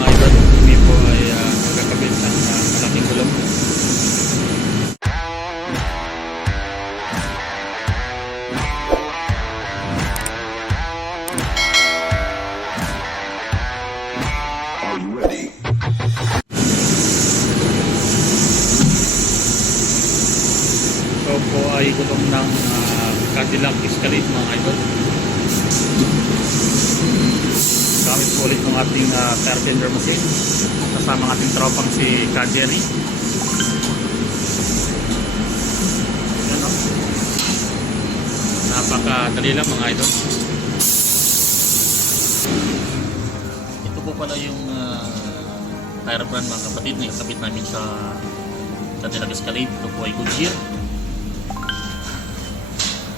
mga idol, kami po ay magkakabit ng malaking gulong. Are you ready? Ito po ay gulong ng Cadillac Escalade mga idol. Gamit po ulit ng ating tire tender machine kasama ng ating tropang si Kajeri. Yan o, napakadali lang mga idol. Ito po pala yung tire brand mga kapatid na ikabit namin sa Cadillac Escalade. Ito po ay Goodyear.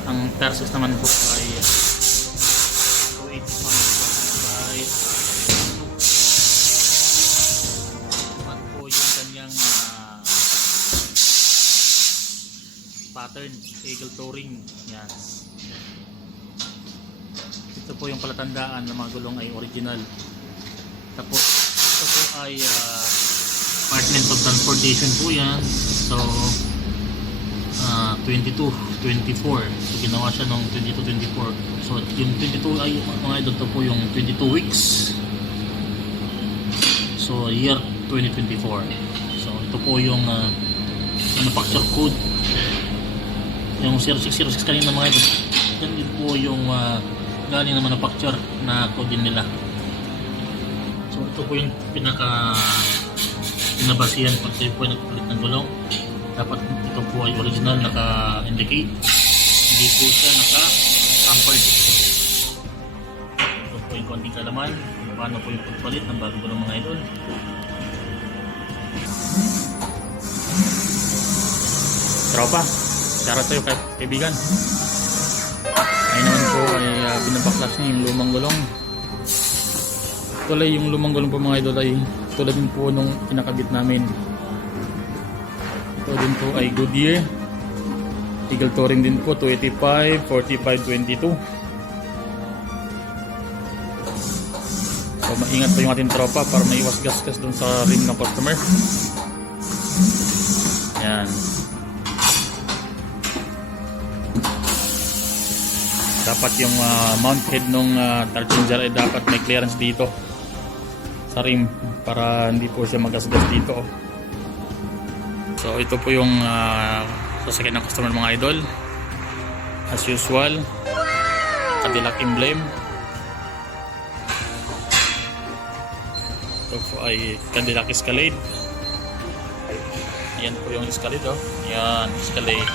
Ang tire size naman po ay 285 naman po yung kanyang pattern, eagle touring. Yan. Ito po yung palatandaan ng mga gulong ay original. Tapos ito po ay Department of Transportation po yan. So 22, 24. So ginawa siya nung 22, 24. So yung 22 ay mga idol, ito po yung 22 weeks. So year 2024. So ito po yung manufacturer code. Yung 0606 kanina mga idol. Ito din po yung galing na manufacturer na code din nila. So ito po yung pinabasihan pag kayo po nagpalit ng gulong. Dapat ito po ay original, naka-indicate, hindi po siya naka-tampered. Ito po yung konting kalaman kung paano po yung pagpalit ng bagong gulong mga idol. Tropa, shoutout sa'yo kaibigan. Ayun naman po ay binabaklas niya yung lumang gulong. Tulad yung lumang gulong po mga idol ay tulad din po nung kinakabit namin. Ito din po ay Goodyear, eagle touring din po, 285, 45, 22. So maingat po yung ating tropa para maiwas gasgas dun sa rim ng customer. Yan. Dapat yung mount head nung tire changer ay dapat may clearance dito sa rim para hindi po siya magasgas dito. So ito po yung sasakyan ng customer mga idol. As usual, Cadillac emblem. Ito po ay Cadillac Escalade. Ayan po yung Escalade oh. Ayan, Escalade.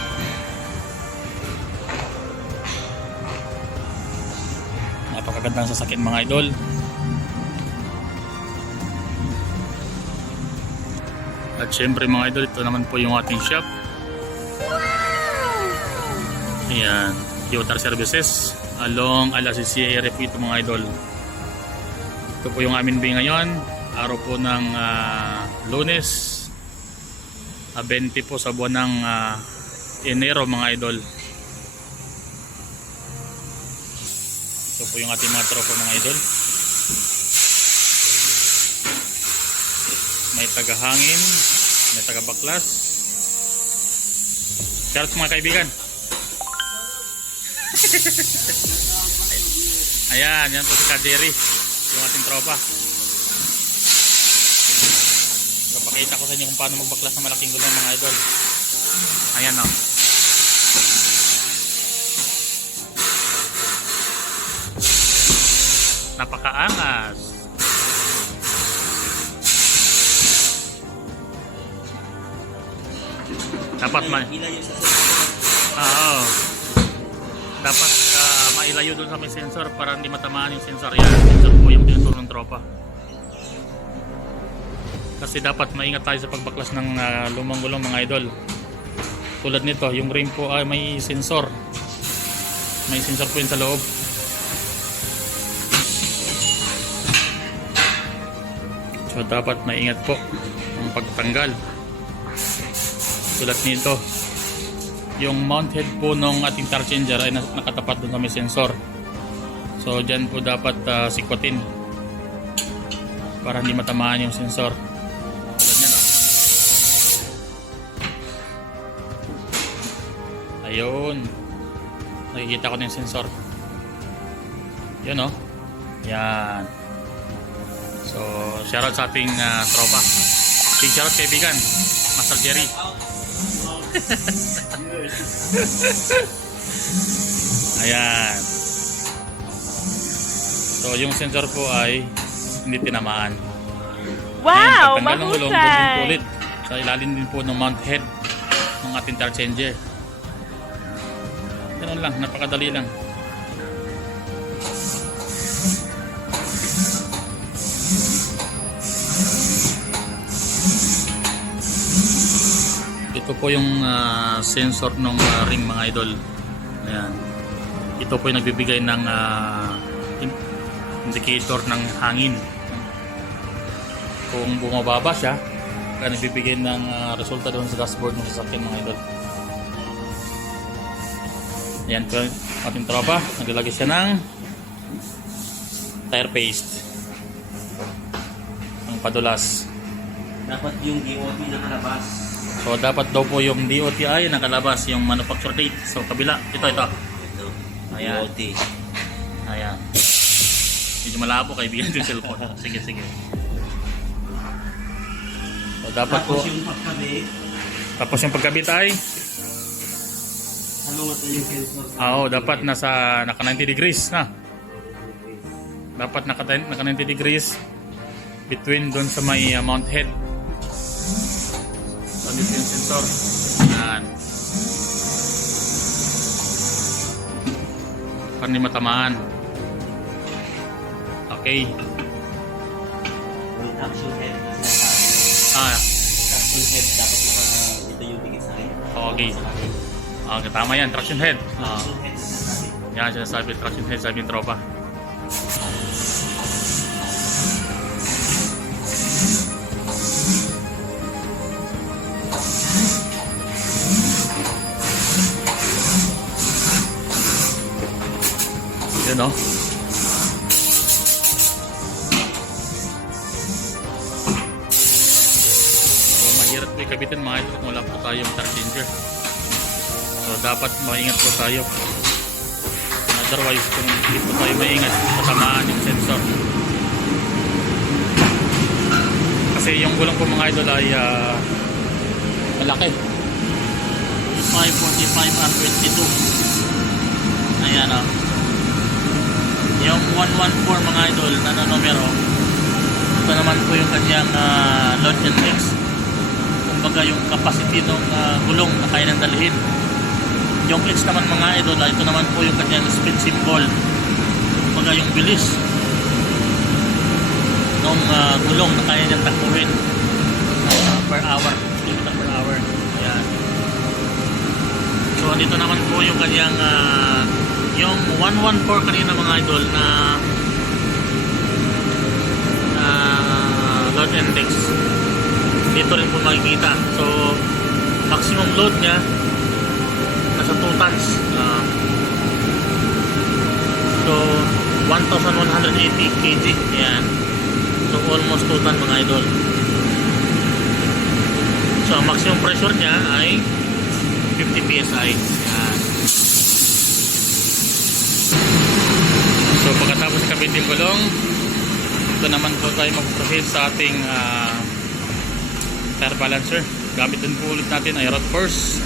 Napakagandang sasakyan mga idol. At syempre mga idol, ito naman po yung ating shop. Ayan, Toyota Services along Alasisi area po ito mga idol. Ito po yung amin bay ngayon. Araw po ng Lunes, 20 po sa buwan ng Enero mga idol. Ito po yung ating mga tropa mga idol. May tagahangin, may tagabaklas. Shoutout mga kaibigan. Ayan, yan po si Kajeri, yung ating tropa. Papakita ko sa inyo kung paano magbaklas ng malaking gulong mga idol. Ayan o. Napakaangas. Dapat dapat mailayo doon sa may sensor para hindi matamaan yung sensor. Yan, sensor po yung tinuturo ng tropa. Kasi dapat maingat tayo sa pagbaklas ng lumang gulong mga idol. Tulad nito, yung rim po ay may sensor. May sensor po yun sa loob. So dapat maingat po ang pagtanggal. Tulad nito, yung mount head po ng ating tire changer ay nakatapat doon sa may sensor. So dyan po dapat sikwatin para hindi matamaan yung sensor. Tulad yan, oh. Ayun. Nakikita ko na yung sensor. Yun, oh. Yan. So, shoutout sa ating tropa. Big shoutout kaibigan, Master Jerry. Ayan. So, yung sensor po ay hindi tinamaan. Wow, Ayan, pagtanggal ng gulong, mahusay! gulong ulit. Sa ilalim din po ng mount head ng ating tire changer. Ganun lang, napakadali lang. Ito po yung sensor ng ring, mga idol. Ayan. Ito po yung nagbibigay ng indicator ng hangin. Kung bumababa siya, kaya nagbibigay ng resulta doon sa dashboard ng sasakyan, mga idol. Ayan po ating tropa. Naglalagay siya ng tire paste. Ang padulas. Dapat yung DOT nakalabas. So dapat daw po yung DOTI nakalabas, yung manufacture date. So kabila, ito. Ito. Ayan. DOT. Ayan. Medyo malabo, kaibigan yung cellphone. Sige. So dapat po, Tapos yung pagkabit, tapos yung pagkabit ay, haluat na yung sensor. dapat naka 90 degrees na. Dapat naka 90 degrees between doon sa may mount head. So dito yung sensor. Ayan. Para hindi matamaan. Okay. Yung traction head. Traction head, dapat ito yung dikit sa akin. Okay. Okay, tama yan. Traction head. Traction head na natin. Yan, sinasabi. Traction head, sabi ng tropa. Yan, oh. So, mahirap po ikabitin, mga idol, kung wala po tayong tire changer. So dapat maingat po tayo. Otherwise, kung hindi po tayo maingat, tatamaan yung sensor. Kasi yung gulong po, mga idol, ay malaki. 545 R22. Ayan, o. Yung 114, mga idol, na numero, ito naman po yung kanyang load index. Kumbaga yung capacity ng gulong na kaya nang dalhin. Yung H naman, mga idol, ito naman po yung kanyang speed symbol. Kumbaga yung bilis ng gulong na kaya niyang takbuhin per hour, kilometer per hour. Ayan. So dito naman po yung kanyang yung 114 kanina, mga idol, na load index. Dito rin po makikita. So maximum load niya nasa 2 tons. So 1,180 kg. Ayan. So almost 2 tons, mga idol. So ang maximum pressure niya ay 50 psi. Ayan. So pagkatapos ikabit yung gulong, ito naman po tayo mag-proceed sa ating tire balancer. Gamit din po ulit natin ay rod force.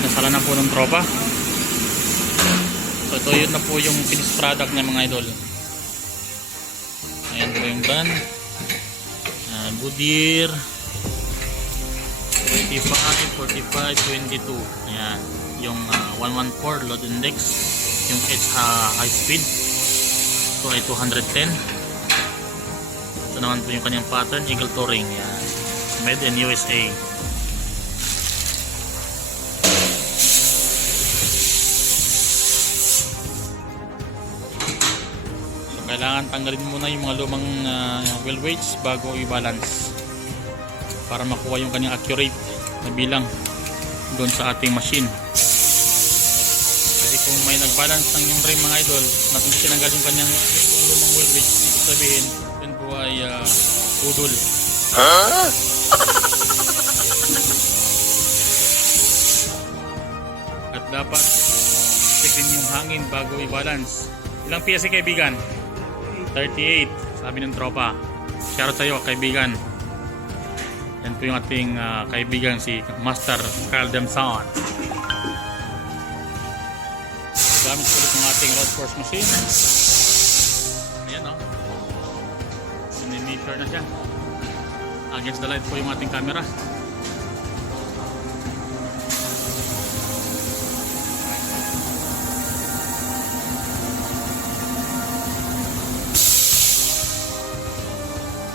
Sinasala na po ng tropa. So ito yun na po yung finished product niya, mga idol. Ayan po yung gun. Goodyear 25, 45, 22. Ayan. Yung 114 load index. Yung H high speed. Ito ay 210. Ito naman po yung kanyang pattern, Eagle Touring. Ayan. Made in USA. Kailangan tanggalin muna yung mga lumang wheel weights bago i-balance para makuha yung kanyang accurate na bilang doon sa ating machine. Kasi kung may nag-balance ng yung rim mga idol, na hindi tinanggal yung kanyang lumang wheel weight, ibig sabihin, yun po ay udol. At dapat check din yung hangin bago i-balance. Ilang PSI kaibigan? 38, sabi ng tropa. Shoutout sa iyo kaibigan. Yan po yung ating kaibigan si Master Carl Demson. Gamit ko ulit ng ating road force machine. Ayan o. Sinimeter na siya. Against the light po yung ating camera.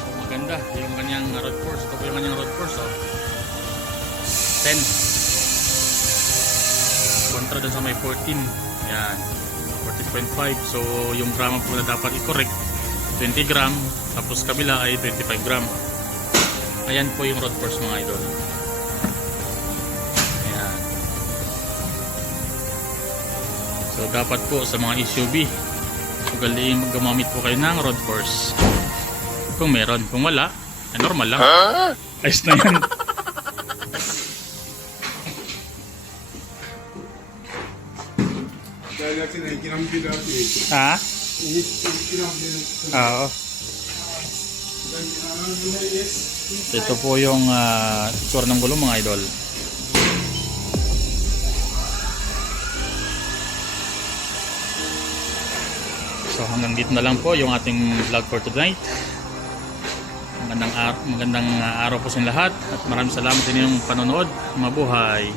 So maganda yung kanyang road force. Ito po yung kanyang road force. 10. Kontra dun sa may 14. Yan. 14.5. So yung grama po na dapat i-correct 20 gram. Tapos kabila ay 25 gram. Ayan po yung road force mga idol. Ayan. So dapat po sa mga SUV, magaling gumamit po kayo ng road force. Kung meron, kung wala, ay normal lang. Ayos na yan. Dahil natin ay kinampi dati. Ha? Kinampi. Oo. Dahil kinampi na yes. Ito po yung itsura ng gulong mga idol. So hanggang dito na lang po yung ating vlog for tonight. Magandang araw po sa inyo lahat at maraming salamat sa inyong panonood. Mabuhay!